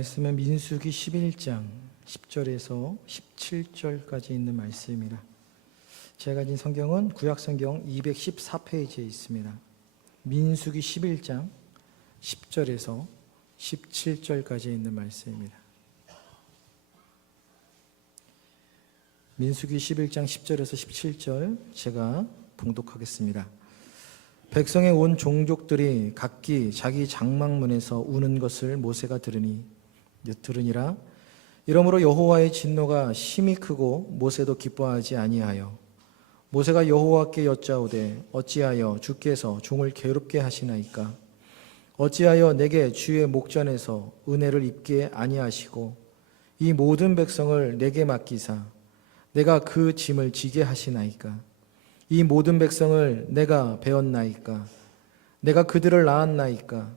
말씀은 민수기 11장 10절에서 17절까지 있는 말씀입니다. 제가 가진 성경은 구약성경 214페이지에 있습니다. 민수기 11장 10절에서 17절까지 있는 말씀입니다. 민수기 11장 10절에서 17절 제가 봉독하겠습니다. 백성의 온 종족들이 각기 자기 장막문에서 우는 것을 모세가 들으니라. 이러므로 여호와의 진노가 심히 크고 모세도 기뻐하지 아니하여 모세가 여호와께 여짜오되 어찌하여 주께서 종을 괴롭게 하시나이까? 어찌하여 내게 주의 목전에서 은혜를 입게 아니하시고 이 모든 백성을 내게 맡기사 내가 그 짐을 지게 하시나이까? 이 모든 백성을 내가 배웠나이까? 내가 그들을 낳았나이까?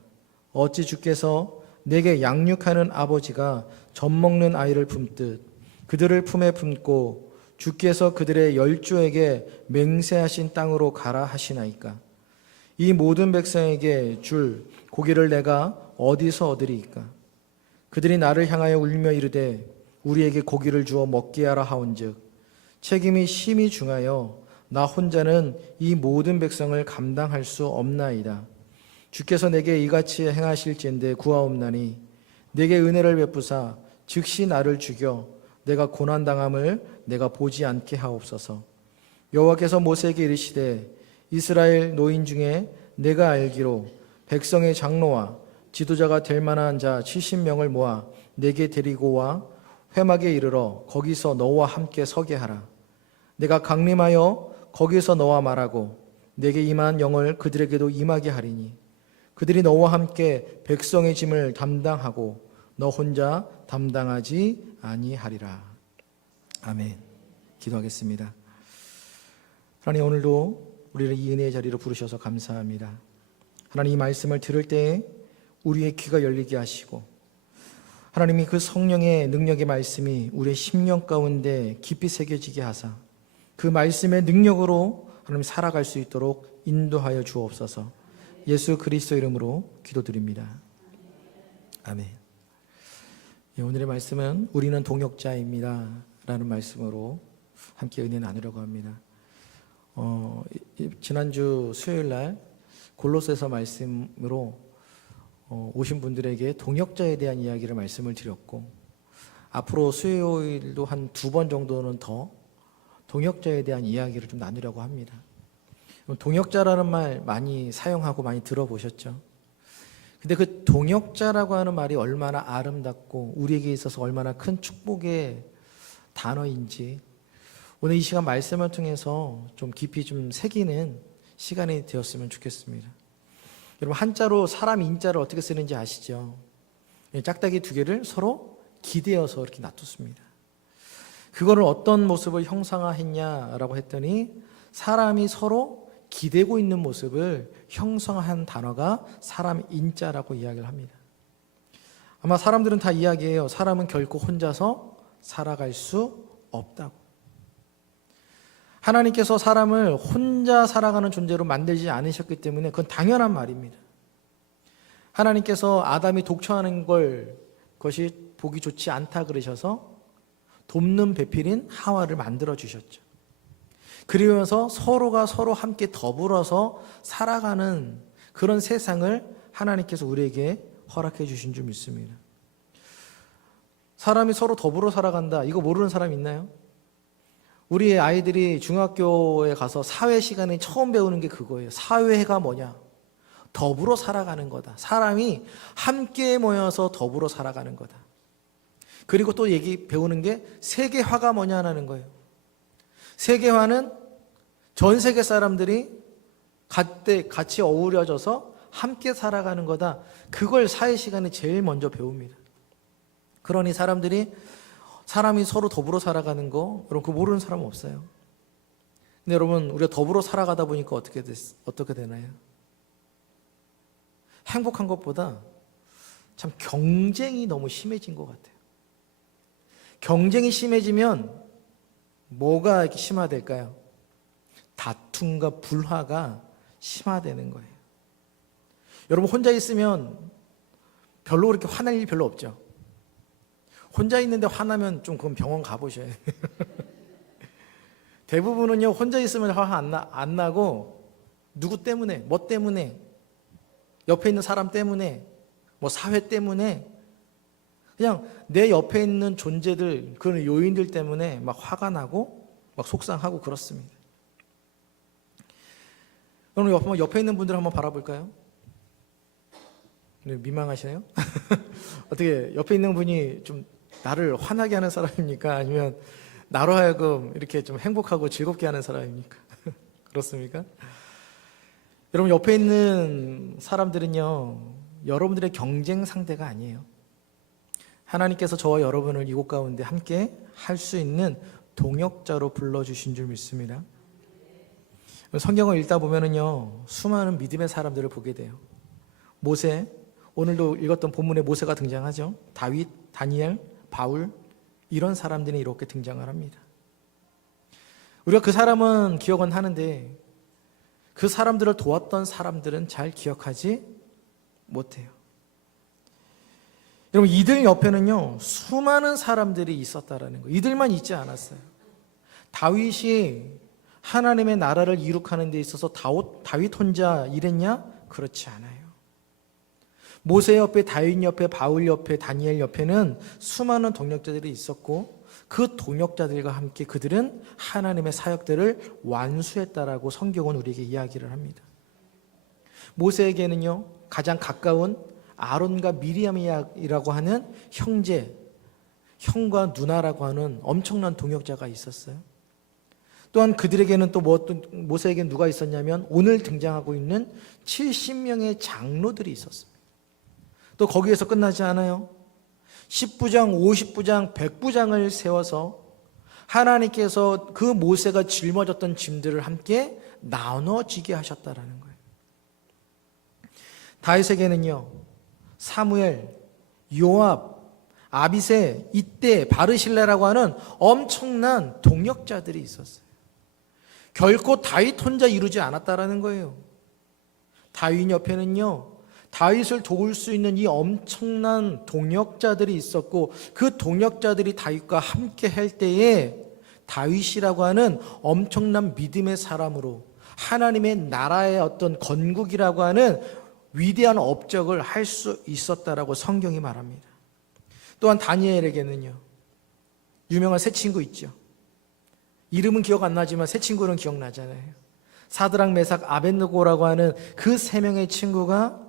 어찌 주께서 내게 양육하는 아버지가 젖먹는 아이를 품듯 그들을 품에 품고 주께서 그들의 열조에게 맹세하신 땅으로 가라 하시나이까? 이 모든 백성에게 줄 고기를 내가 어디서 얻으리이까? 그들이 나를 향하여 울며 이르되 우리에게 고기를 주어 먹게 하라 하온즉 책임이 심히 중하여 나 혼자는 이 모든 백성을 감당할 수 없나이다. 주께서 내게 이같이 행하실진대 구하옵나니 내게 은혜를 베푸사 즉시 나를 죽여 내가 고난당함을 내가 보지 않게 하옵소서. 여호와께서 모세에게 이르시되 이스라엘 노인 중에 내가 알기로 백성의 장로와 지도자가 될 만한 자 70명을 모아 내게 데리고 와 회막에 이르러 거기서 너와 함께 서게 하라. 내가 강림하여 거기서 너와 말하고 내게 임한 영을 그들에게도 임하게 하리니 그들이 너와 함께 백성의 짐을 담당하고 너 혼자 담당하지 아니하리라. 아멘. 기도하겠습니다. 하나님, 오늘도 우리를 이 은혜의 자리로 부르셔서 감사합니다. 하나님, 이 말씀을 들을 때에 우리의 귀가 열리게 하시고 하나님이 그 성령의 능력의 말씀이 우리의 심령 가운데 깊이 새겨지게 하사 그 말씀의 능력으로 하나님 살아갈 수 있도록 인도하여 주옵소서. 예수 그리스도 이름으로 기도드립니다. 아멘. 오늘의 말씀은 우리는 동역자입니다 라는 말씀으로 함께 은혜 나누려고 합니다. 지난주 수요일날 골로새서 말씀으로 오신 분들에게 동역자에 대한 이야기를 말씀을 드렸고 앞으로 수요일도 한 2번 정도는 더 동역자에 대한 이야기를 좀 나누려고 합니다. 동역자라는 말 많이 사용하고 많이 들어보셨죠? 근데 그 동역자라고 하는 말이 얼마나 아름답고 우리에게 있어서 얼마나 큰 축복의 단어인지 오늘 이 시간 말씀을 통해서 좀 깊이 좀 새기는 시간이 되었으면 좋겠습니다. 여러분, 한자로 사람 인자를 어떻게 쓰는지 아시죠? 짝짝이 2개를 서로 기대어서 이렇게 놔뒀습니다. 그거를 어떤 모습을 형상화했냐라고 했더니 사람이 서로 기대고 있는 모습을 형성한 단어가 사람 인자라고 이야기를 합니다. 아마 사람들은 다 이야기해요. 사람은 결코 혼자서 살아갈 수 없다고. 하나님께서 사람을 혼자 살아가는 존재로 만들지 않으셨기 때문에 그건 당연한 말입니다. 하나님께서 아담이 독처하는 것이 보기 좋지 않다 그러셔서 돕는 배필인 하와를 만들어 주셨죠. 그러면서 서로가 서로 함께 더불어서 살아가는 그런 세상을 하나님께서 우리에게 허락해 주신 줄 믿습니다. 사람이 서로 더불어 살아간다, 이거 모르는 사람 있나요? 우리 아이들이 중학교에 가서 사회 시간에 처음 배우는 게 그거예요. 사회가 뭐냐? 더불어 살아가는 거다. 사람이 함께 모여서 더불어 살아가는 거다. 그리고 또 배우는 게 세계화가 뭐냐는 거예요. 세계화는 전 세계 사람들이 같이 어우러져서 함께 살아가는 거다. 그걸 사회 시간에 제일 먼저 배웁니다. 그러니 사람이 서로 더불어 살아가는 거, 여러분, 그거 모르는 사람은 없어요. 근데 여러분, 우리가 더불어 살아가다 보니까 어떻게 되나요? 행복한 것보다 참 경쟁이 너무 심해진 것 같아요. 경쟁이 심해지면 뭐가 이렇게 심화될까요? 다툼과 불화가 심화되는 거예요. 여러분, 혼자 있으면 별로 그렇게 화날 일이 별로 없죠. 혼자 있는데 화나면 좀 그건 병원 가보셔야 돼요. 대부분은요, 혼자 있으면 화 안 나고 누구 때문에, 뭐 때문에, 옆에 있는 사람 때문에, 뭐 사회 때문에, 그냥 내 옆에 있는 존재들, 그런 요인들 때문에 막 화가 나고 막 속상하고 그렇습니다. 그럼 옆에 있는 분들 한번 바라볼까요? 민망하시네요? 어떻게 옆에 있는 분이 좀 나를 화나게 하는 사람입니까? 아니면 나로 하여금 이렇게 좀 행복하고 즐겁게 하는 사람입니까? 그렇습니까? 여러분, 옆에 있는 사람들은요, 여러분들의 경쟁 상대가 아니에요. 하나님께서 저와 여러분을 이곳 가운데 함께 할 수 있는 동역자로 불러주신 줄 믿습니다. 성경을 읽다 보면은요, 수많은 믿음의 사람들을 보게 돼요. 모세, 오늘도 읽었던 본문에 모세가 등장하죠. 다윗, 다니엘, 바울, 이런 사람들이 이렇게 등장을 합니다. 우리가 그 사람은 기억은 하는데 그 사람들을 도왔던 사람들은 잘 기억하지 못해요. 여러분, 이들 옆에는요, 수많은 사람들이 있었다라는 거예요. 이들만 있지 않았어요. 다윗이 하나님의 나라를 이룩하는 데 있어서 다윗 혼자 일했냐? 그렇지 않아요. 모세 옆에, 다윗 옆에, 바울 옆에, 다니엘 옆에는 수많은 동역자들이 있었고 그 동역자들과 함께 그들은 하나님의 사역들을 완수했다라고 성경은 우리에게 이야기를 합니다. 모세에게는요, 가장 가까운 아론과 미리암이라고 하는 형과 누나라고 하는 엄청난 동역자가 있었어요. 또한 그들에게는 또 모세에게는 누가 있었냐면 오늘 등장하고 있는 70명의 장로들이 있었습니다. 또 거기에서 끝나지 않아요. 10부장, 50부장, 100부장을 세워서 하나님께서 그 모세가 짊어졌던 짐들을 함께 나눠지게 하셨다라는 거예요. 다윗에게는요, 사무엘, 요압, 아비새, 이떼, 바르실레라고 하는 엄청난 동역자들이 있었어요. 결코 다윗 혼자 이루지 않았다라는 거예요. 다윗 옆에는요, 다윗을 도울 수 있는 이 엄청난 동역자들이 있었고 그 동역자들이 다윗과 함께 할 때에 다윗이라고 하는 엄청난 믿음의 사람으로 하나님의 나라의 어떤 건국이라고 하는 위대한 업적을 할 수 있었다라고 성경이 말합니다. 또한 다니엘에게는요, 유명한 세 친구 있죠. 이름은 기억 안 나지만 세 친구는 기억나잖아요. 사드락, 메삭, 아벳느고라고 하는 그 세 명의 친구가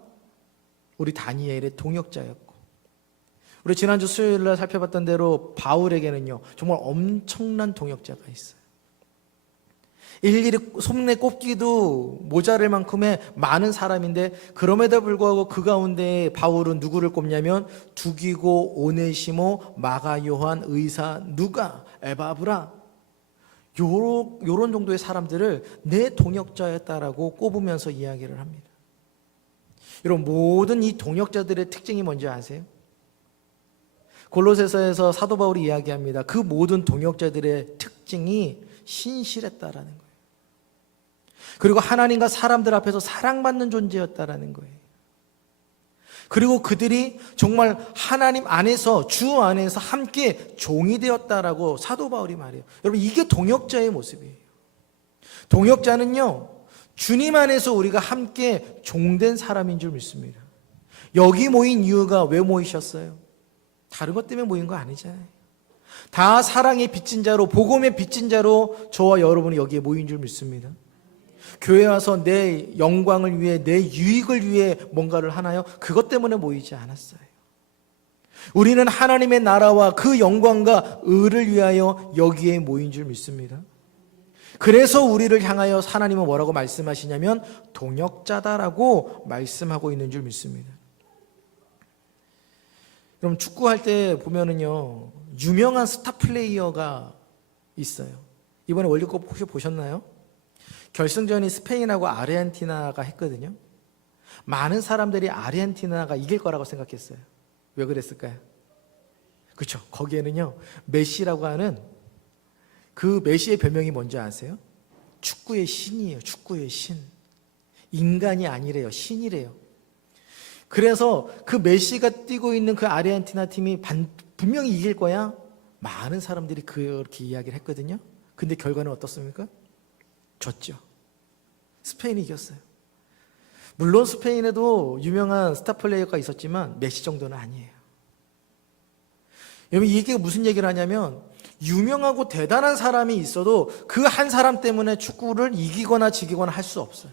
우리 다니엘의 동역자였고, 우리 지난주 수요일날 살펴봤던 대로 바울에게는요, 정말 엄청난 동역자가 있어요. 일일이 손에 꼽기도 모자랄 만큼의 많은 사람인데 그럼에도 불구하고 그 가운데 바울은 누구를 꼽냐면 두기고, 오네시모, 마가, 요한, 의사, 누가, 에바브라, 요런 정도의 사람들을 내 동역자였다라고 꼽으면서 이야기를 합니다. 여러분, 모든 이 동역자들의 특징이 뭔지 아세요? 골로새서에서 사도 바울이 이야기합니다. 그 모든 동역자들의 특징이 신실했다라는 거예요. 그리고 하나님과 사람들 앞에서 사랑받는 존재였다라는 거예요. 그리고 그들이 정말 하나님 안에서, 주 안에서 함께 종이 되었다라고 사도 바울이 말해요. 여러분, 이게 동역자의 모습이에요. 동역자는요, 주님 안에서 우리가 함께 종된 사람인 줄 믿습니다. 여기 모인 이유가 왜 모이셨어요? 다른 것 때문에 모인 거 아니잖아요. 다 사랑의 빚진 자로, 복음의 빚진 자로 저와 여러분이 여기에 모인 줄 믿습니다. 교회 와서 내 영광을 위해, 내 유익을 위해 뭔가를 하나요? 그것 때문에 모이지 않았어요. 우리는 하나님의 나라와 그 영광과 의를 위하여 여기에 모인 줄 믿습니다. 그래서 우리를 향하여 하나님은 뭐라고 말씀하시냐면 동역자다라고 말씀하고 있는 줄 믿습니다. 그럼 축구할 때 보면은요, 유명한 스타 플레이어가 있어요. 이번에 월드컵 혹시 보셨나요? 결승전이 스페인하고 아르헨티나가 했거든요. 많은 사람들이 아르헨티나가 이길 거라고 생각했어요. 왜 그랬을까요? 그렇죠. 거기에는요, 메시라고 하는 그 메시의 별명이 뭔지 아세요? 축구의 신이에요. 축구의 신. 인간이 아니래요. 신이래요. 그래서 그 메시가 뛰고 있는 그 아르헨티나 팀이 분명히 이길 거야. 많은 사람들이 그렇게 이야기를 했거든요. 근데 결과는 어떻습니까? 졌죠. 스페인이 이겼어요. 물론 스페인에도 유명한 스타 플레이어가 있었지만 메시 정도는 아니에요. 여러분, 이게 무슨 얘기를 하냐면 유명하고 대단한 사람이 있어도 그 한 사람 때문에 축구를 이기거나 지기거나 할 수 없어요.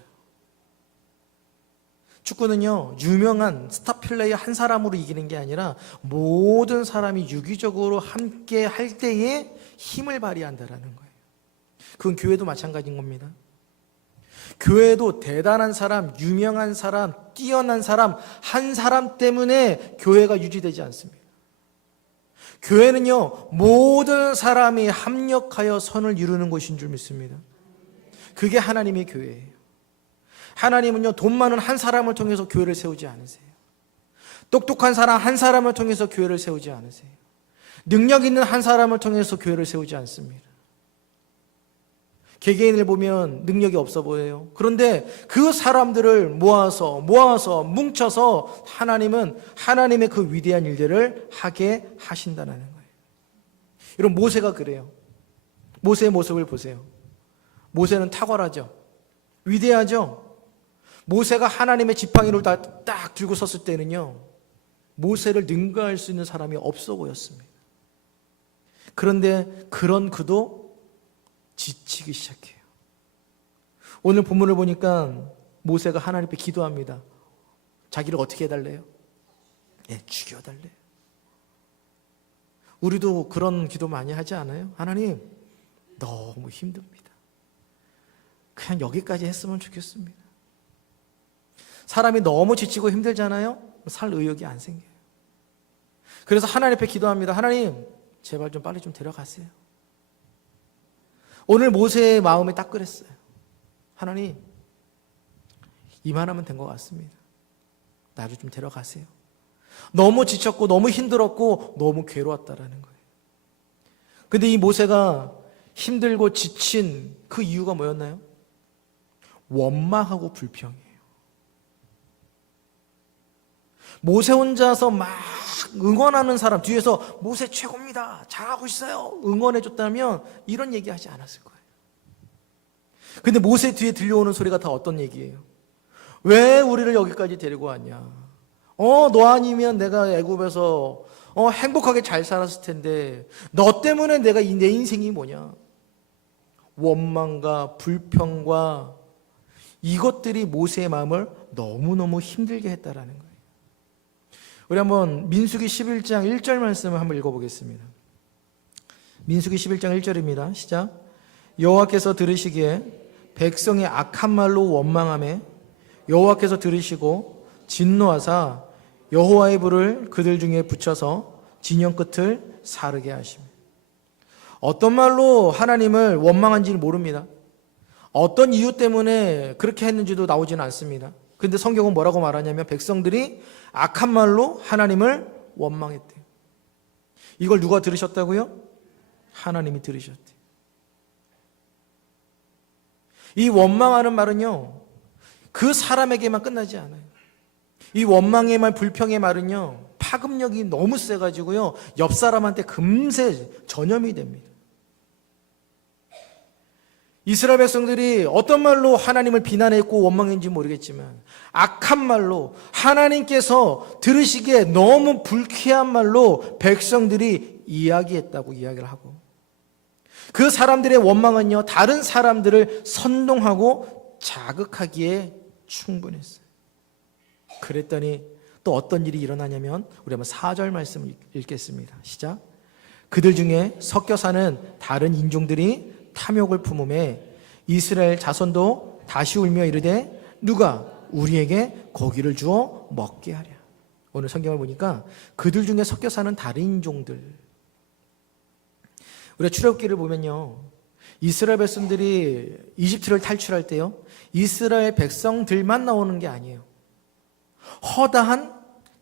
축구는요, 유명한 스타 플레이어 한 사람으로 이기는 게 아니라 모든 사람이 유기적으로 함께 할 때에 힘을 발휘한다라는 거예요. 그건 교회도 마찬가지인 겁니다. 교회도 대단한 사람, 유명한 사람, 뛰어난 사람, 한 사람 때문에 교회가 유지되지 않습니다. 교회는요, 모든 사람이 합력하여 선을 이루는 것인 줄 믿습니다. 그게 하나님의 교회예요. 하나님은요, 돈 많은 한 사람을 통해서 교회를 세우지 않으세요. 똑똑한 사람 한 사람을 통해서 교회를 세우지 않으세요. 능력 있는 한 사람을 통해서 교회를 세우지 않습니다. 개개인을 보면 능력이 없어 보여요. 그런데 그 사람들을 모아서 뭉쳐서 하나님은 하나님의 그 위대한 일들을 하게 하신다는 거예요. 여러분, 모세가 그래요. 모세의 모습을 보세요. 모세는 탁월하죠. 위대하죠. 모세가 하나님의 지팡이를 딱 들고 섰을 때는요, 모세를 능가할 수 있는 사람이 없어 보였습니다. 그런데 그런 그도 지치기 시작해요. 오늘 본문을 보니까 모세가 하나님 앞에 기도합니다. 자기를 어떻게 해달래요? 죽여달래요. 우리도 그런 기도 많이 하지 않아요? 하나님, 너무 힘듭니다. 그냥 여기까지 했으면 좋겠습니다. 사람이 너무 지치고 힘들잖아요? 살 의욕이 안 생겨요. 그래서 하나님 앞에 기도합니다. 하나님, 제발 좀 빨리 좀 데려가세요. 오늘 모세의 마음이 딱 그랬어요. 하나님, 이만하면 된 것 같습니다. 나를 좀 데려가세요. 너무 지쳤고 너무 힘들었고 너무 괴로웠다라는 거예요. 근데 이 모세가 힘들고 지친 그 이유가 뭐였나요? 원망하고 불평이에요. 모세 혼자서 막 응원하는 사람 뒤에서 모세 최고입니다, 잘하고 있어요, 응원해줬다면 이런 얘기하지 않았을 거예요. 근데 모세 뒤에 들려오는 소리가 다 어떤 얘기예요? 왜 우리를 여기까지 데리고 왔냐? 너 아니면 내가 애굽에서 행복하게 잘 살았을 텐데 너 때문에 내가 내 인생이 뭐냐? 원망과 불평과 이것들이 모세의 마음을 너무너무 힘들게 했다라는 거예요. 우리 한번 민수기 11장 1절 말씀을 한번 읽어보겠습니다. 민수기 11장 1절입니다. 시작. 여호와께서 들으시기에 백성의 악한 말로 원망하매 여호와께서 들으시고 진노하사 여호와의 불을 그들 중에 붙여서 진영 끝을 사르게 하십니다. 어떤 말로 하나님을 원망한지는 모릅니다. 어떤 이유 때문에 그렇게 했는지도 나오지는 않습니다. 근데 성경은 뭐라고 말하냐면 백성들이 악한 말로 하나님을 원망했대요. 이걸 누가 들으셨다고요? 하나님이 들으셨대요. 이 원망하는 말은요, 그 사람에게만 끝나지 않아요. 이 원망의 말, 불평의 말은요, 파급력이 너무 세가지고요, 옆 사람한테 금세 전염이 됩니다. 이스라엘 백성들이 어떤 말로 하나님을 비난했고 원망했는지 모르겠지만 악한 말로 하나님께서 들으시기에 너무 불쾌한 말로 백성들이 이야기했다고 이야기를 하고, 그 사람들의 원망은요, 다른 사람들을 선동하고 자극하기에 충분했어요. 그랬더니 또 어떤 일이 일어나냐면 우리 한번 4절 말씀을 읽겠습니다. 시작. 그들 중에 섞여 사는 다른 인종들이 탐욕을 품음에 이스라엘 자손도 다시 울며 이르되 누가 우리에게 고기를 주어 먹게 하랴. 오늘 성경을 보니까 그들 중에 섞여 사는 다른 인종들, 우리가 출애굽기를 보면요, 이스라엘 백성들이 이집트를 탈출할 때요, 이스라엘 백성들만 나오는 게 아니에요. 허다한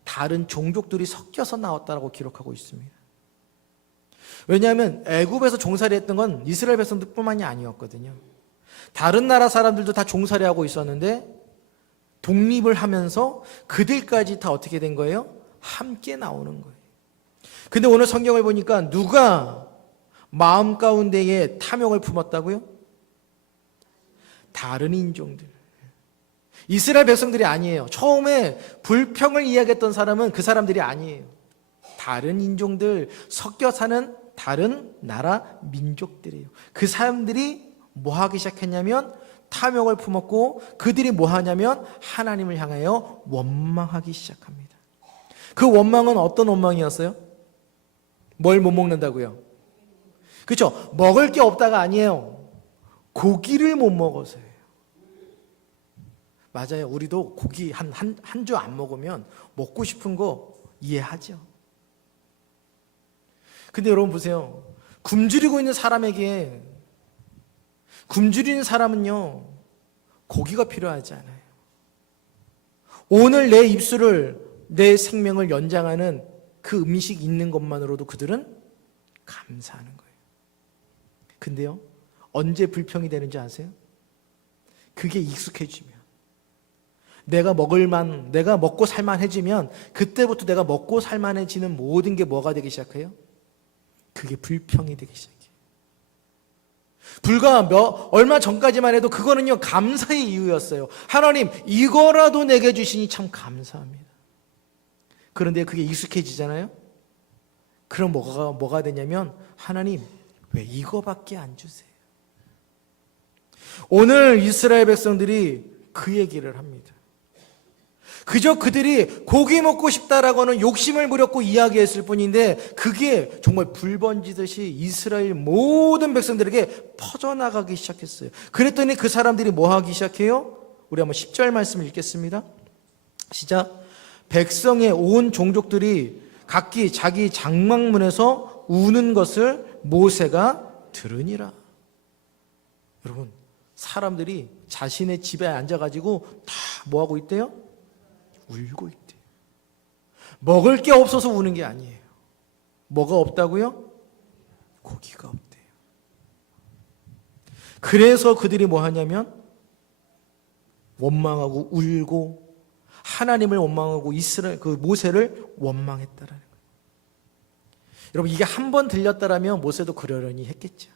다른 종족들이 섞여서 나왔다라고 기록하고 있습니다. 왜냐하면 애굽에서 종살이 했던 건 이스라엘 백성들뿐만이 아니었거든요. 다른 나라 사람들도 다 종살이 하고 있었는데 독립을 하면서 그들까지 다 어떻게 된 거예요? 함께 나오는 거예요. 근데 오늘 성경을 보니까 누가 마음 가운데에 탐욕을 품었다고요? 다른 인종들. 이스라엘 백성들이 아니에요. 처음에 불평을 이야기했던 사람은 그 사람들이 아니에요. 다른 인종들, 섞여 사는 다른 나라 민족들이에요. 그 사람들이 뭐 하기 시작했냐면 탐욕을 품었고, 그들이 뭐 하냐면 하나님을 향하여 원망하기 시작합니다. 그 원망은 어떤 원망이었어요? 뭘 못 먹는다고요? 그렇죠? 먹을 게 없다가 아니에요. 고기를 못 먹어서요. 맞아요. 우리도 고기 한 주 안 먹으면 먹고 싶은 거 이해하죠. 근데 여러분 보세요. 굶주리고 있는 사람에게, 굶주리는 사람은요, 고기가 필요하지 않아요. 오늘 내 입술을, 내 생명을 연장하는 그 음식 있는 것만으로도 그들은 감사하는 거예요. 근데요, 언제 불평이 되는지 아세요? 그게 익숙해지면, 내가 먹고 살만해지면, 그때부터 내가 먹고 살만해지는 모든 게 뭐가 되기 시작해요? 그게 불평이 되기 시작해요. 불과 얼마 전까지만 해도 그거는요, 감사의 이유였어요. 하나님, 이거라도 내게 주시니 참 감사합니다. 그런데 그게 익숙해지잖아요? 그럼 뭐가 되냐면, 하나님, 왜 이거밖에 안 주세요? 오늘 이스라엘 백성들이 그 얘기를 합니다. 그저 그들이 고기 먹고 싶다라고는 욕심을 부렸고 이야기했을 뿐인데, 그게 정말 불 번지듯이 이스라엘 모든 백성들에게 퍼져나가기 시작했어요. 그랬더니 그 사람들이 뭐 하기 시작해요? 우리 한번 10절 말씀 읽겠습니다. 시작. 백성의 온 종족들이 각기 자기 장막문에서 우는 것을 모세가 들으니라. 여러분, 사람들이 자신의 집에 앉아가지고 다 뭐 하고 있대요? 울고 있대요. 먹을 게 없어서 우는 게 아니에요. 뭐가 없다고요? 고기가 없대요. 그래서 그들이 뭐 하냐면 원망하고 울고 하나님을 원망하고 이스라엘 그 모세를 원망했다라는 거예요. 여러분, 이게 한 번 들렸다라면 모세도 그러려니 했겠죠.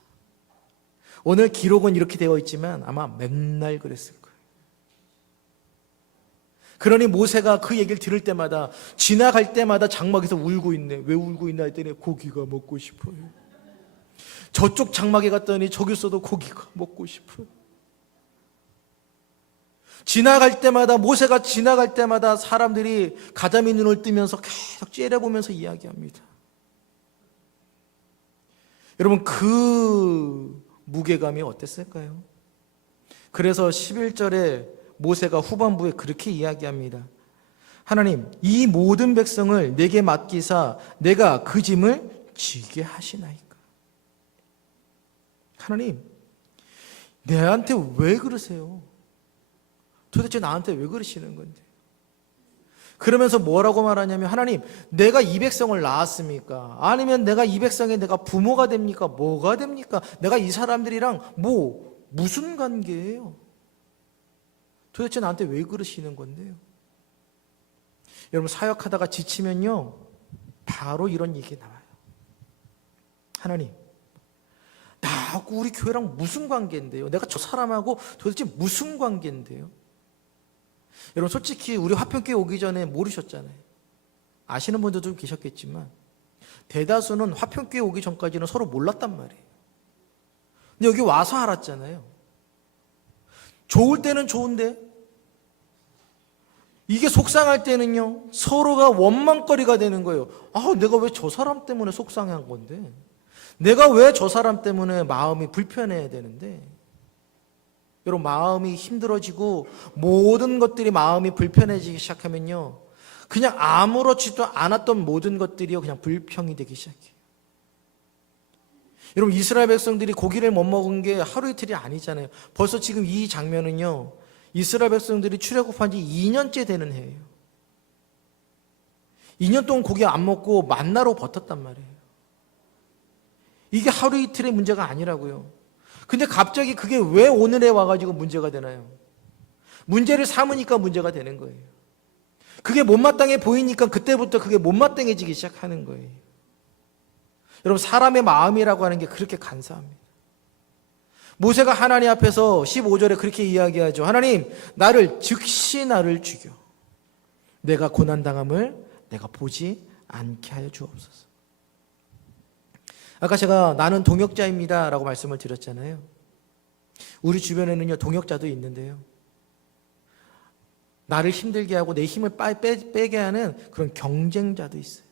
오늘 기록은 이렇게 되어 있지만 아마 맨날 그랬을 거예요. 그러니 모세가 그 얘기를 들을 때마다, 지나갈 때마다 장막에서 울고 있네. 왜 울고 있나 했더니 고기가 먹고 싶어요. 저쪽 장막에 갔더니 저기서도 고기가 먹고 싶어요. 지나갈 때마다, 모세가 지나갈 때마다 사람들이 가자미 눈을 뜨면서 계속 째려보면서 이야기합니다. 여러분, 그 무게감이 어땠을까요? 그래서 11절에 모세가 후반부에 그렇게 이야기합니다. 하나님, 이 모든 백성을 내게 맡기사 내가 그 짐을 지게 하시나이까. 하나님, 내한테 왜 그러세요? 도대체 나한테 왜 그러시는 건데? 그러면서 뭐라고 말하냐면, 하나님, 내가 이 백성을 낳았습니까? 아니면 내가 이 백성의 내가 부모가 됩니까? 뭐가 됩니까? 내가 이 사람들이랑 무슨 관계예요? 도대체 나한테 왜 그러시는 건데요? 여러분, 사역하다가 지치면요, 바로 이런 얘기 나와요. 하나님, 나하고 우리 교회랑 무슨 관계인데요? 내가 저 사람하고 도대체 무슨 관계인데요? 여러분, 솔직히 우리 화평교회 오기 전에 모르셨잖아요. 아시는 분들도 좀 계셨겠지만 대다수는 화평교회 오기 전까지는 서로 몰랐단 말이에요. 근데 여기 와서 알았잖아요. 좋을 때는 좋은데, 이게 속상할 때는요, 서로가 원망거리가 되는 거예요. 아, 내가 왜 저 사람 때문에 속상한 건데? 내가 왜 저 사람 때문에 마음이 불편해야 되는데? 여러분, 마음이 힘들어지고 모든 것들이 마음이 불편해지기 시작하면요, 그냥 아무렇지도 않았던 모든 것들이요, 그냥 불평이 되기 시작해요. 여러분, 이스라엘 백성들이 고기를 못 먹은 게 하루 이틀이 아니잖아요. 벌써 지금 이 장면은요, 이스라엘 백성들이 출애굽한 지 2년째 되는 해예요. 2년 동안 고기 안 먹고 만나로 버텼단 말이에요. 이게 하루 이틀의 문제가 아니라고요. 근데 갑자기 그게 왜 오늘에 와가지고 문제가 되나요? 문제를 삼으니까 문제가 되는 거예요. 그게 못마땅해 보이니까 그때부터 그게 못마땅해지기 시작하는 거예요. 여러분, 사람의 마음이라고 하는 게 그렇게 간사합니다. 모세가 하나님 앞에서 15절에 그렇게 이야기하죠. 하나님, 즉시 나를 죽여. 내가 고난당함을 내가 보지 않게 하여 주옵소서. 아까 제가 나는 동역자입니다 라고 말씀을 드렸잖아요. 우리 주변에는요, 동역자도 있는데요, 나를 힘들게 하고 내 힘을 빼게 하는 그런 경쟁자도 있어요.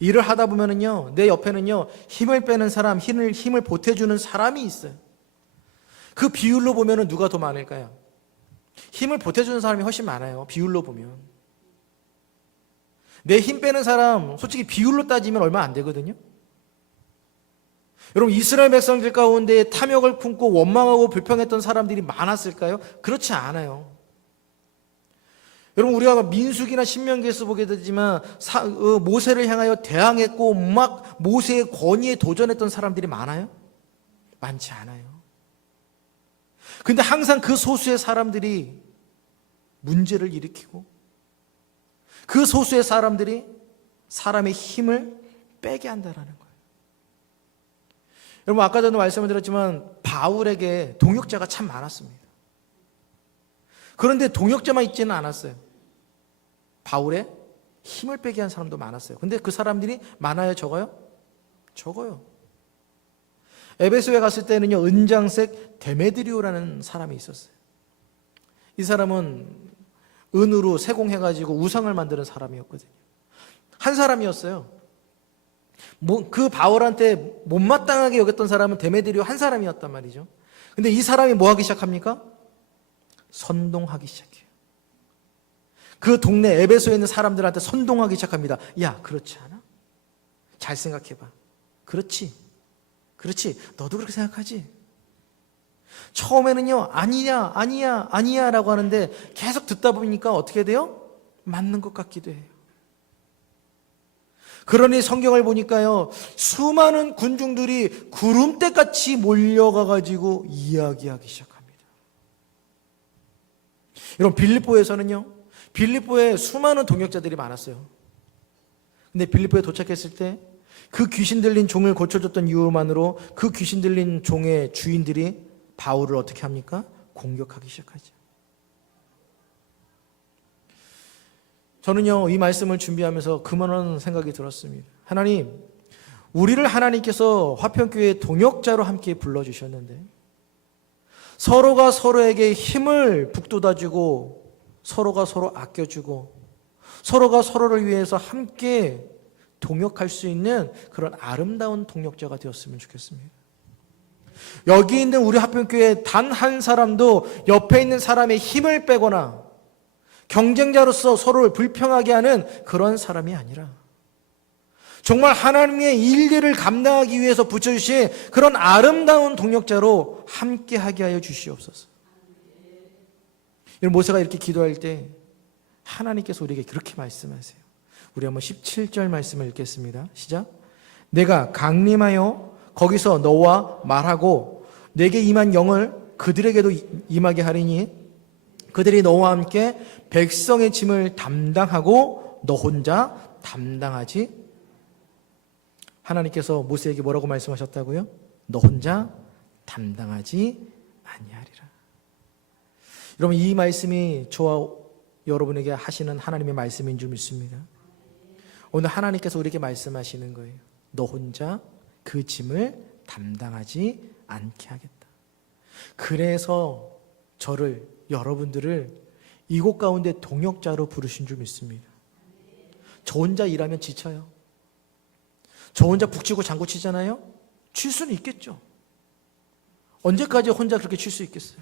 일을 하다 보면은요, 내 옆에는요, 힘을 빼는 사람, 힘을 보태주는 사람이 있어요. 그 비율로 보면은 누가 더 많을까요? 힘을 보태주는 사람이 훨씬 많아요. 비율로 보면. 내 힘 빼는 사람, 솔직히 비율로 따지면 얼마 안 되거든요. 여러분, 이스라엘 백성들 가운데 탐욕을 품고 원망하고 불평했던 사람들이 많았을까요? 그렇지 않아요. 여러분, 우리가 민수기나 신명기에서 보게 되지만 모세를 향하여 대항했고 막 모세의 권위에 도전했던 사람들이 많아요? 많지 않아요. 근데 항상 그 소수의 사람들이 문제를 일으키고 그 소수의 사람들이 사람의 힘을 빼게 한다라는 거예요. 여러분, 아까 전에 말씀을 드렸지만 바울에게 동역자가 참 많았습니다. 그런데 동역자만 있지는 않았어요. 바울의 힘을 빼게 한 사람도 많았어요. 근데 그 사람들이 많아요, 적어요? 적어요. 에베소에 갔을 때는요, 은장색 데메드리오라는 사람이 있었어요. 이 사람은 은으로 세공해가지고 우상을 만드는 사람이었거든요. 한 사람이었어요. 그 바울한테 못마땅하게 여겼던 사람은 데메드리오 한 사람이었단 말이죠. 근데 이 사람이 뭐 하기 시작합니까? 선동하기 시작해요. 그 동네 에베소에 있는 사람들한테 선동하기 시작합니다. 야, 그렇지 않아? 잘 생각해봐. 그렇지. 너도 그렇게 생각하지? 처음에는요, 아니야 라고 하는데 계속 듣다 보니까 어떻게 돼요? 맞는 것 같기도 해요. 그러니 성경을 보니까요, 수많은 군중들이 구름대같이 몰려가가지고 이야기하기 시작합니다. 여러분, 빌립보에 수많은 동역자들이 많았어요. 근데 빌립보에 도착했을 때 그 귀신 들린 종을 고쳐줬던 이유만으로 그 귀신 들린 종의 주인들이 바울을 어떻게 합니까? 공격하기 시작하죠. 저는요, 이 말씀을 준비하면서 그만한 생각이 들었습니다. 하나님, 우리를 하나님께서 화평교회의 동역자로 함께 불러주셨는데 서로가 서로에게 힘을 북돋아주고 서로가 서로 아껴주고 서로가 서로를 위해서 함께 동역할 수 있는 그런 아름다운 동역자가 되었으면 좋겠습니다. 여기 있는 우리 화평교회 단 한 사람도 옆에 있는 사람의 힘을 빼거나 경쟁자로서 서로를 불평하게 하는 그런 사람이 아니라 정말 하나님의 일들을 감당하기 위해서 붙여주신 그런 아름다운 동역자로 함께하게 하여 주시옵소서. 모세가 이렇게 기도할 때 하나님께서 우리에게 그렇게 말씀하세요. 우리 한번 17절 말씀을 읽겠습니다. 시작. 내가 강림하여 거기서 너와 말하고 내게 임한 영을 그들에게도 임하게 하리니 그들이 너와 함께 백성의 짐을 담당하고 너 혼자 담당하지. 하나님께서 모세에게 뭐라고 말씀하셨다고요? 너 혼자 담당하지 아니하리라. 여러분, 이 말씀이 저와 여러분에게 하시는 하나님의 말씀인 줄 믿습니다. 오늘 하나님께서 우리에게 말씀하시는 거예요. 너 혼자 그 짐을 담당하지 않게 하겠다. 그래서 여러분들을 이곳 가운데 동역자로 부르신 줄 믿습니다. 저 혼자 일하면 지쳐요. 저 혼자 북치고 장구치잖아요. 칠 수는 있겠죠. 언제까지 혼자 그렇게 칠 수 있겠어요?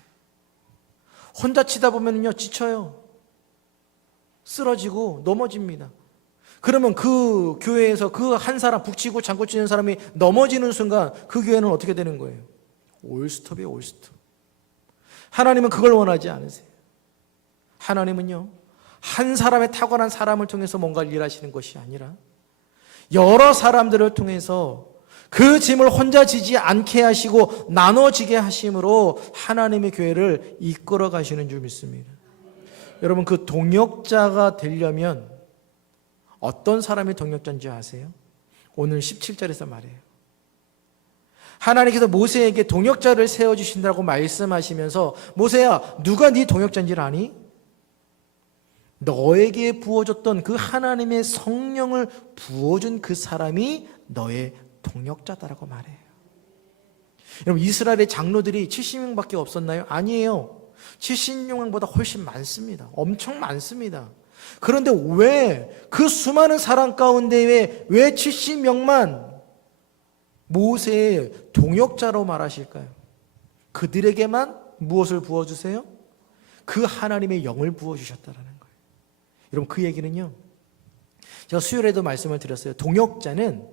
혼자 치다 보면요, 지쳐요. 쓰러지고 넘어집니다. 그러면 그 교회에서 그 한 사람, 북치고 장구치는 사람이 넘어지는 순간 그 교회는 어떻게 되는 거예요? 올스톱이에요, 올스톱. 하나님은 그걸 원하지 않으세요. 하나님은요, 한 사람의 탁월한 사람을 통해서 뭔가를 일하시는 것이 아니라 여러 사람들을 통해서 그 짐을 혼자 지지 않게 하시고 나눠지게 하심으로 하나님의 교회를 이끌어 가시는 줄 믿습니다. 여러분, 그 동역자가 되려면 어떤 사람이 동역자인지 아세요? 오늘 17절에서 말해요. 하나님께서 모세에게 동역자를 세워주신다고 말씀하시면서 모세야, 누가 네 동역자인 줄 아니? 너에게 부어줬던 그 하나님의 성령을 부어준 그 사람이 너의 동역자다라고 말해요. 여러분, 이스라엘의 장로들이 70명밖에 없었나요? 아니에요. 70명보다 훨씬 많습니다. 엄청 많습니다. 그런데 왜 그 수많은 사람 가운데 왜 70명만 모세의 동역자로 말하실까요? 그들에게만 무엇을 부어주세요? 그 하나님의 영을 부어주셨다라는 거예요. 여러분, 그 얘기는요, 제가 수요일에도 말씀을 드렸어요. 동역자는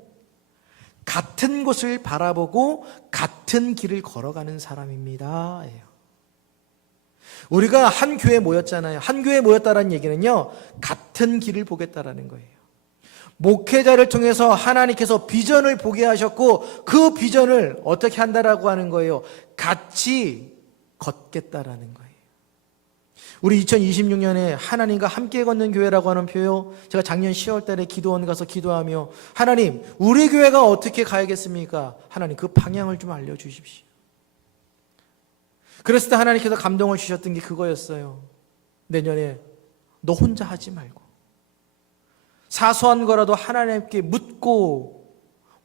같은 곳을 바라보고 같은 길을 걸어가는 사람입니다. 우리가 한 교회에 모였잖아요. 한 교회에 모였다는 얘기는요, 같은 길을 보겠다라는 거예요. 목회자를 통해서 하나님께서 비전을 보게 하셨고 그 비전을 어떻게 한다라고 하는 거예요? 같이 걷겠다라는 거예요. 우리 2026년에 하나님과 함께 걷는 교회라고 하는 표요, 제가 작년 10월 달에 기도원 가서 기도하며 하나님, 우리 교회가 어떻게 가야겠습니까? 하나님, 그 방향을 좀 알려주십시오. 그랬을 때 하나님께서 감동을 주셨던 게 그거였어요. 내년에 너 혼자 하지 말고 사소한 거라도 하나님께 묻고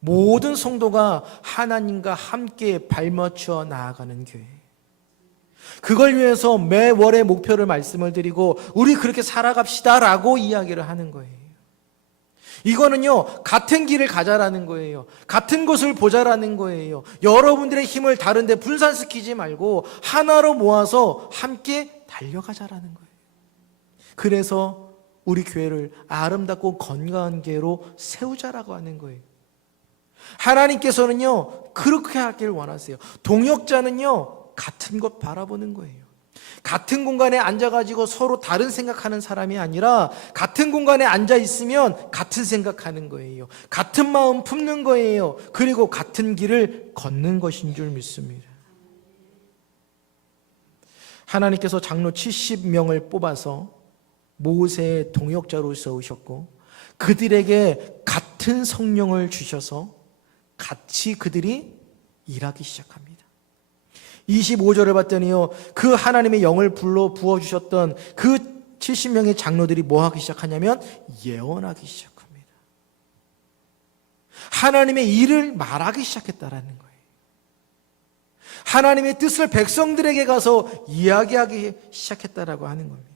모든 성도가 하나님과 함께 발맞춰 나아가는 교회, 그걸 위해서 매월의 목표를 말씀을 드리고 우리 그렇게 살아갑시다라고 이야기를 하는 거예요. 이거는요, 같은 길을 가자라는 거예요. 같은 곳을 보자라는 거예요. 여러분들의 힘을 다른 데 분산시키지 말고 하나로 모아서 함께 달려가자라는 거예요. 그래서 우리 교회를 아름답고 건강한 교회로 세우자라고 하는 거예요. 하나님께서는요, 그렇게 하기를 원하세요. 동역자는요, 같은 것 바라보는 거예요. 같은 공간에 앉아가지고 서로 다른 생각하는 사람이 아니라 같은 공간에 앉아 있으면 같은 생각하는 거예요. 같은 마음 품는 거예요. 그리고 같은 길을 걷는 것인 줄 믿습니다. 하나님께서 장로 70명을 뽑아서 모세의 동역자로 세우셨고 그들에게 같은 성령을 주셔서 같이 그들이 일하기 시작합니다. 25절을 봤더니요, 그 하나님의 영을 부어주셨던 그 70명의 장로들이 뭐 하기 시작하냐면 예언하기 시작합니다. 하나님의 일을 말하기 시작했다라는 거예요. 하나님의 뜻을 백성들에게 가서 이야기하기 시작했다라고 하는 겁니다.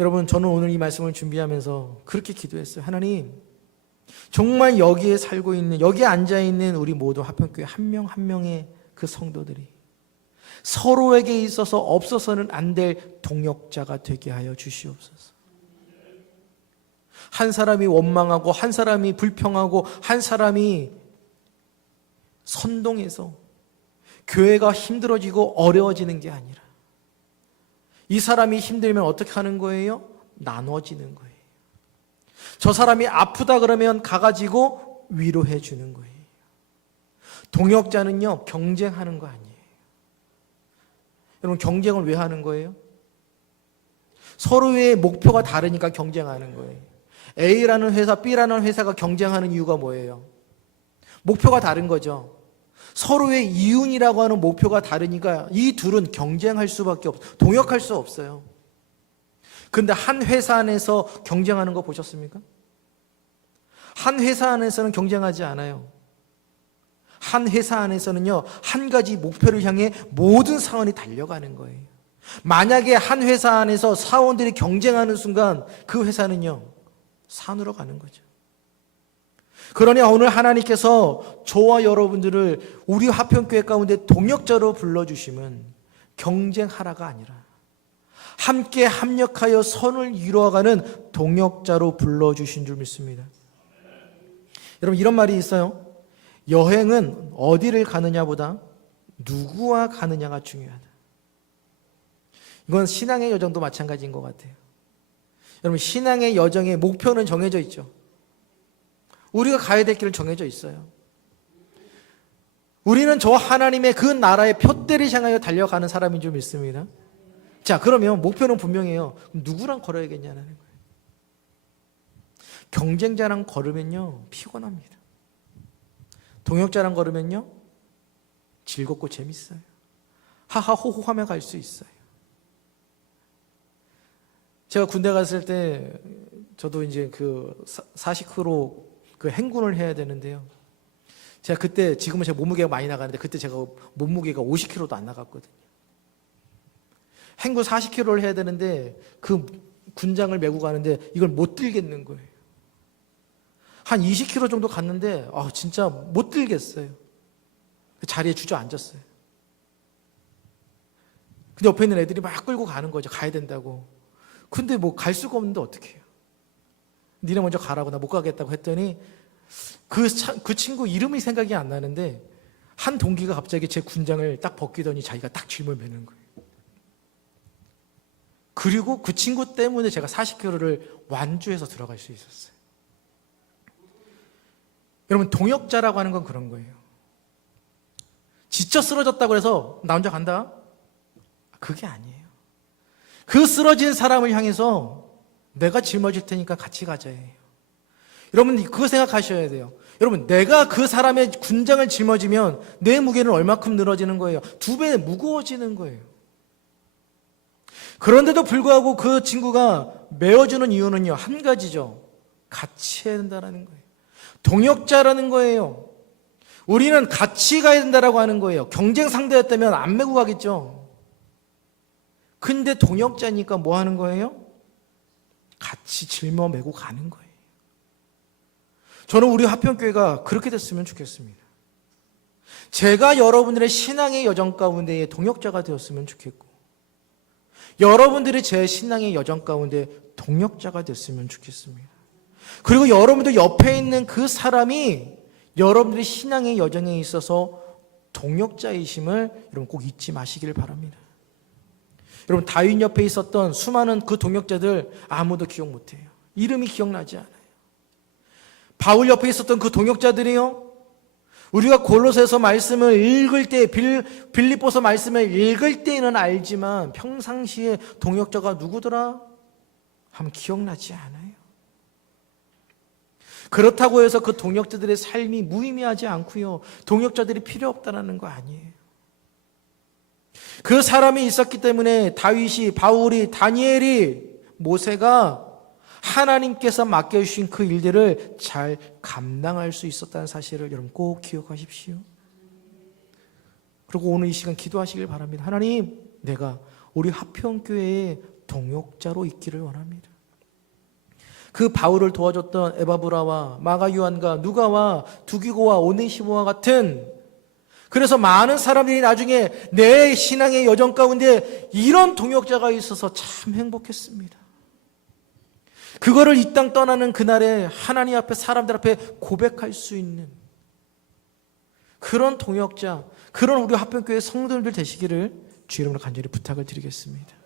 여러분, 저는 오늘 이 말씀을 준비하면서 그렇게 기도했어요. 하나님, 정말 여기에 살고 있는, 여기에 앉아있는 우리 모두 화평교회 한 명 한 명의 그 성도들이 서로에게 있어서 없어서는 안 될 동역자가 되게 하여 주시옵소서. 한 사람이 원망하고 한 사람이 불평하고 한 사람이 선동해서 교회가 힘들어지고 어려워지는 게 아니라 이 사람이 힘들면 어떻게 하는 거예요? 나눠지는 거예요. 저 사람이 아프다 그러면 가가지고 위로해 주는 거예요. 동역자는요, 경쟁하는 거 아니에요. 여러분, 경쟁을 왜 하는 거예요? 서로의 목표가 다르니까 경쟁하는 거예요. A라는 회사, B라는 회사가 경쟁하는 이유가 뭐예요? 목표가 다른 거죠. 서로의 이윤이라고 하는 목표가 다르니까 이 둘은 경쟁할 수밖에 없어요. 동역할 수 없어요. 그런데 한 회사 안에서 경쟁하는 거 보셨습니까? 한 회사 안에서는 경쟁하지 않아요. 한 회사 안에서는요, 한 가지 목표를 향해 모든 사원이 달려가는 거예요. 만약에 한 회사 안에서 사원들이 경쟁하는 순간 그 회사는요, 산으로 가는 거죠. 그러니 오늘 하나님께서 저와 여러분들을 우리 화평교회 가운데 동역자로 불러주심은 경쟁하라가 아니라 함께 합력하여 선을 이루어가는 동역자로 불러주신 줄 믿습니다. 여러분, 이런 말이 있어요. 여행은 어디를 가느냐보다 누구와 가느냐가 중요하다. 이건 신앙의 여정도 마찬가지인 것 같아요. 여러분, 신앙의 여정의 목표는 정해져 있죠. 우리가 가야 될 길은 정해져 있어요. 우리는 저 하나님의 그 나라의 표대를 향하여 달려가는 사람인 줄 믿습니다. 자, 그러면 목표는 분명해요. 그럼 누구랑 걸어야겠냐는 거예요. 경쟁자랑 걸으면요 피곤합니다. 동역자랑 걸으면요 즐겁고 재밌어요. 하하호호하며 갈 수 있어요. 제가 군대 갔을 때 저도 이제 그 40km 그 행군을 해야 되는데요. 제가 그때, 지금은 제가 몸무게가 많이 나가는데 그때 제가 몸무게가 50kg도 안 나갔거든요. 행군 40km를 해야 되는데 그 군장을 메고 가는데 이걸 못 들겠는 거예요. 한 20km 정도 갔는데 진짜 못 들겠어요. 그 자리에 주저앉았어요. 근데 옆에 있는 애들이 막 끌고 가는 거죠. 가야 된다고. 근데 뭐 갈 수가 없는데 어떻게 해요? 니네 먼저 가라고, 나 못 가겠다고 했더니 그 친구 이름이 생각이 안 나는데 한 동기가 갑자기 제 군장을 딱 벗기더니 자기가 딱 짊을 매는 거예요. 그리고 그 친구 때문에 제가 40km를 완주해서 들어갈 수 있었어요. 여러분, 동역자라고 하는 건 그런 거예요. 지쳐 쓰러졌다고 해서 나 혼자 간다? 그게 아니에요. 그 쓰러진 사람을 향해서 내가 짊어질 테니까 같이 가자예요. 여러분, 그거 생각하셔야 돼요. 여러분, 내가 그 사람의 군장을 짊어지면 내 무게는 얼마큼 늘어지는 거예요? 2배 무거워지는 거예요. 그런데도 불구하고 그 친구가 메어주는 이유는요, 한 가지죠. 같이 해야 된다는 거예요. 동역자라는 거예요. 우리는 같이 가야 된다라고 하는 거예요. 경쟁 상대였다면 안 메고 가겠죠. 근데 동역자니까 뭐 하는 거예요? 같이 짊어 메고 가는 거예요. 저는 우리 화평교회가 그렇게 됐으면 좋겠습니다. 제가 여러분들의 신앙의 여정 가운데의 동역자가 되었으면 좋겠고, 여러분들이 제 신앙의 여정 가운데 동역자가 됐으면 좋겠습니다. 그리고 여러분들 옆에 있는 그 사람이 여러분들의 신앙의 여정에 있어서 동역자이심을 여러분 꼭 잊지 마시길 바랍니다. 여러분, 다윗 옆에 있었던 수많은 그 동역자들 아무도 기억 못해요. 이름이 기억나지 않아요. 바울 옆에 있었던 그 동역자들이요, 우리가 골로새서 말씀을 읽을 때, 빌립보서 말씀을 읽을 때는 알지만 평상시에 동역자가 누구더라 하면 기억나지 않아요. 그렇다고 해서 그 동역자들의 삶이 무의미하지 않고요, 동역자들이 필요 없다는 거 아니에요. 그 사람이 있었기 때문에 다윗이, 바울이, 다니엘이, 모세가 하나님께서 맡겨주신 그 일들을 잘 감당할 수 있었다는 사실을 여러분 꼭 기억하십시오. 그리고 오늘 이 시간 기도하시길 바랍니다. 하나님, 내가 우리 화평교회의 동역자로 있기를 원합니다. 그 바울을 도와줬던 에바브라와 마가요한과 누가와 두기고와 오네시모와 같은, 그래서 많은 사람들이 나중에 내 신앙의 여정 가운데 이런 동역자가 있어서 참 행복했습니다. 그거를 이 땅 떠나는 그날에 하나님 앞에, 사람들 앞에 고백할 수 있는 그런 동역자, 그런 우리 화평교회 성도들 되시기를 주 이름으로 간절히 부탁을 드리겠습니다.